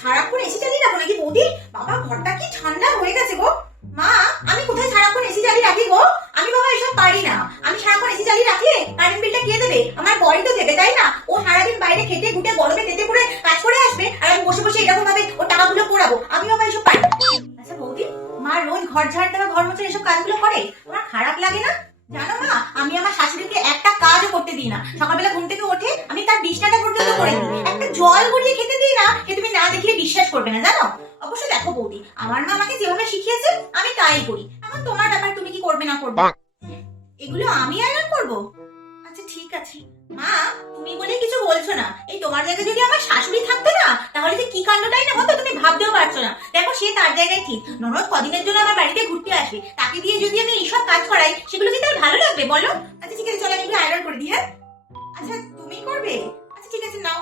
সারাক্ষণ এসি চালিয়ে রাখো নাকি বৌদি? বাবা ঘরটা কি ঠান্ডা হয়ে গেছে গো। মা, আমি কোথায় সারাক্ষণ এসি চালিয়ে রাখি গো? আমি বাবা এসব পারি না। আমি সারাক্ষণ এসি চালিয়ে রাখলে কারেন্ট বিলটা কে দেবে? আমার বড়ি তো দেবে, তাই না? ও সারাদিন বাইরে খেটে খুটে গরমে তেতে পুড়ে কাজ করে আসবে, আর আমি বসে বসে এরকম ভাবে ও টাকাগুলো পোড়াবো? আমি বাবা এসব পারি না। আচ্ছা বৌদি, মা রোজ ঘর ঝাড় দেওয়া ঘর মোছা এসব কাজগুলো করে, তোমার খারাপ লাগে না? জানো মা, আমি আমার শাশুড়িকে একটা কাজও করতে দিই না। সকালবেলা ঘুম থেকে ওঠে আমি তার বিছনাটা পর্যন্ত করে দিই, একটা জল গড়িয়ে খেতে দিই না, সে তুমি না দেখলে বিশ্বাস করবে না জানো। অবশ্য দেখো বৌদি, আমার মা আমাকে যেভাবে শিখিয়েছে আমি তাই করি। এখন তোমার ব্যাপার, তুমি কি করবে না করবে। এগুলো আমি আয়রন করব? আচ্ছা ঠিক আছে। মা, তুমি বলে কিছু বলছো না, এই তোমার জায়গায় যদি আমার শাশুড়ি থাকতো না, তাহলে যে কি কাণ্ডটাই না হতো তুমি ভাবতেও পারছো না। দেখো সে তার জায়গায় ঠিক, ননদ কদিনের জন্য আমার বাড়িতে ঘুরতে আসবে, তাকে দিয়ে যদি আমি এইসব কাজ করাই সেগুলো কি তার ভালো লাগবে বলো? আচ্ছা ঠিক আছে, চলো আমি আয়রন করে দিই। হ্যাঁ আচ্ছা তুমি করবে? আচ্ছা ঠিক আছে, নাও।